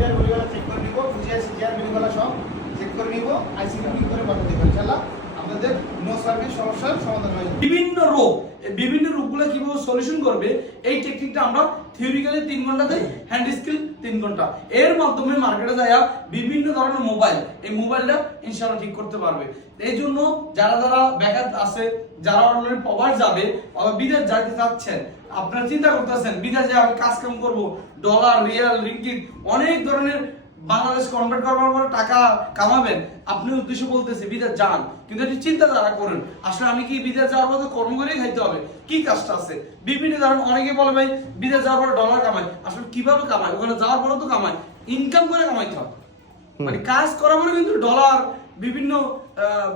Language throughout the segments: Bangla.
সিজিআর বিলগুলো চেক করে নিব, সিজিআর বিলগুলো সব চেক করে নিব, আইসিপি করে পাঠিয়ে দেব। ইনশাআল্লাহ আপনাদের নো সার্ভিস সমস্যার সমাধান হয়ে যাবে। বিভিন্ন রোগগুলো কিভাবে সলিউশন করবে এই টেকনিকটা আমরা থিওরিক্যালি 3 ঘন্টাতে, হ্যান্ড স্কিল 3 ঘন্টা, এর মাধ্যমে মার্কেটে যায় বিভিন্ন ধরনের মোবাইল, এই মোবাইলটা ইনশাআল্লাহ ঠিক করতে পারবে। এই জন্য যারা বেকার আছে, যারা অলরেডি প্রবাস যাবে অথবা বিদেশ যাইতে চাচ্ছেন, আপনারা চিন্তা করতেছেন বিদেশে আমি কাজ কাম করবো, ডলার, রিয়াল, রিঙ্গিট অনেক ধরনের বাংলাদেশ কনভার্ট করবার পরে টাকা কামাবেন, আপনি উদ্দেশ্য বলতেছে বিদেশ যান, কিন্তু এটি চিন্তা যারা করেন আসলে আমি কি বিদেশ যাওয়ার পর কর্ম করেই খাইতে হবে, কি কাজটা আছে বিভিন্ন ধরনের। অনেকে বলে ভাই বিদেশ যাওয়ার পরে ডলার কামাই, আসলে কিভাবে কামাই, ওখানে যাওয়ার পরে তো কামাই, ইনকাম করে কামাইতে হবে, মানে কাজ করার পরে কিন্তু ডলার বিভিন্ন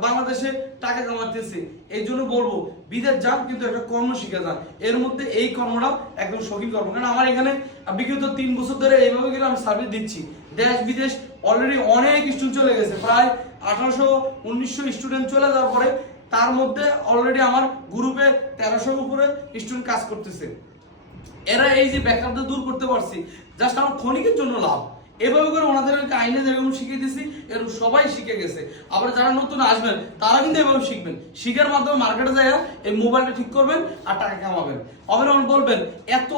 বাংলাদেশে টাকা কামাতেছে। এই জন্য বলবো বিদেশ যান কিন্তু একটা কর্ম শিখে যান, এর মধ্যে এই কর্মটা একদম শৌখিন কর্ম। কারণ আমার এখানে বিগত 3 বছর ধরে এইভাবে গেলে আমি সার্ভিস দিচ্ছি, দেশ বিদেশ অলরেডি অনেক স্টুডেন্ট চলে গেছে, প্রায় 1800-1900 স্টুডেন্ট চলে যাওয়ার পরে তার মধ্যে অলরেডি আমার গ্রুপে 1300 উপরে স্টুডেন্ট কাজ করতেছে। এরা এই যে বেকারত্ব দূর করতে পারছি জাস্ট আমার ক্ষণিকের জন্য লাভ। এভাবে করে ওনাদের আইনে যেরকম শিখিয়ে দিয়েছি এরকম সবাই শিখে গেছে। আবার যারা নতুন আসবেন তারা কিন্তু এভাবে শিখবেন, শিখার মাধ্যমে মার্কেটে যায় এই মোবাইলটা ঠিক করবেন আর টাকা কামাবেন। অনেক বলবেন এত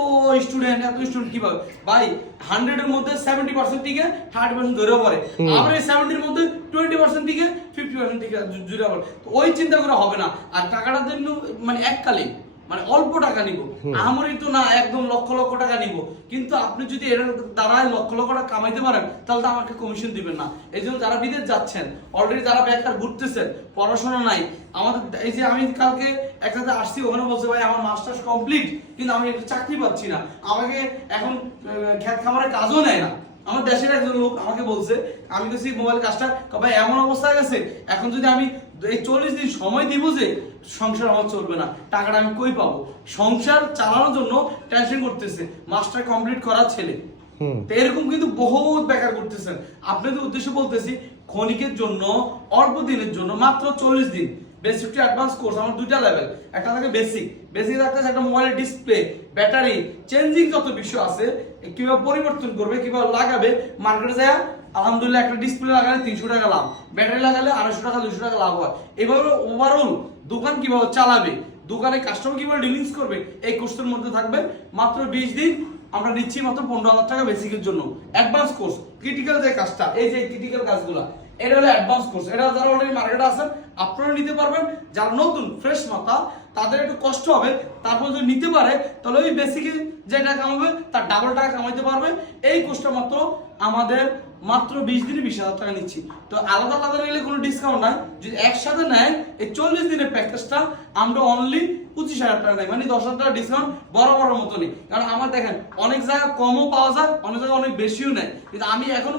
স্টুডেন্ট কিভাবে, ভাই 100 এর মধ্যে 70% টিকে 30% ধরে পড়ে, আবার এই 70 এর মধ্যে 20% টিকে 50% টিকে জুড়ে পড়ে। তো ওই চিন্তা করে হবে না। আর টাকাটার জন্য মানে এককালীন, মানে অল্প টাকা নিব, আমারই তো না একদম লক্ষ লক্ষ টাকা নিব, কিন্তু আপনি যদি এর দ্বারা লক্ষ লক্ষ টাকা কামাইতে পারেন তাহলে তো আমাকে কমিশন দিবেন না। এই জন্য যারা বিদেশ যাচ্ছেন, অলরেডি যারা বেকার ঘুরতেছেন, পড়াশোনা নাই, আমাদের এই যে আমি কালকে একসাথে আসছি, ওখানে বলছে ভাই আমার মাস্টার্স কমপ্লিট কিন্তু আমি একটা চাকরি পাচ্ছি না, আমাকে এখন খেত খামারে কাজও নেয় না। আমার দেশের একজন লোক আমাকে বলছে, আমি তো মোবাইল কাজটা ভাই এমন অবস্থা গেছে, এখন যদি আমি এই 40 দিন সময় দিব যে সংসার আমার চলবে না, টাকাটা আমি কই পাবো, সংসার চালানোর জন্য টেনশন করতেছে মাস্টার কমপ্লিট করা ছেলে। তো এরকম কিন্তু বহুত বেকার করতেছেন। আপনাদের উদ্দেশ্য বলতেছি ক্ষণিকের জন্য, অল্প দিনের জন্য, মাত্র 40 দিন বেসিক টু অ্যাডভান্স কোর্স। আমার দুইটা লেভেল, একটা থাকে বেসিক থাকতেছে একটা মোবাইলের ডিসপ্লে, ব্যাটারি চেঞ্জিং, যত বিষয় আছে কিভাবে পরিবর্তন করবে, কিভাবে লাগাবে, মার্কেটে যায় আলহামদুলিল্লাহ একটা ডিসপ্লে লাগালে 300 টাকা লাভ, ব্যাটারি লাগালে 250 টাকা 200 টাকা লাভ হয়। এভাবে ওভারঅল দোকান কিভাবে চালাবে, দোকানে কাস্টমার কিভাবে ডিলিংস করবে, এই কোর্সের মধ্যে থাকবে। মাত্র 20 দিন আমরা নিচ্ছি মাত্র 15,000 টাকা বেসিকের জন্য। অ্যাডভান্স কোর্স ক্রিটিক্যাল যে কাজটা, এই যে ক্রিটিক্যাল কাজগুলো, এটা হলো অ্যাডভান্স কোর্স। এটা যারা অলরেডি মার্কেটে আছেন আপনারা নিতে পারবেন, যারা নতুন ফ্রেশ মাথা তাদের একটু কষ্ট হবে, তারপর যদি নিতে পারে তাহলে ওই বেসিকে যে টাকা কামাবে তার ডাবল টাকা কামাইতে পারবে। এই কোর্সটা মাত্র আমাদের মাত্র 20 দিনে 20,000 টাকা নিচ্ছি। তো আলাদা আলাদা নিলে কোনো ডিসকাউন্ট নাই, যদি একসাথে নেয় এই 40 দিনের প্যাকেজটা আমরা অনলি 25,000 টাকা নেই, মানে 10,000 টাকা ডিসকাউন্ট বরাবর মতো নেই। কারণ আমার দেখেন অনেক জায়গায় কমও পাওয়া যায়, অনেক জায়গায় অনেক বেশিও নেয়, কিন্তু আমি এখন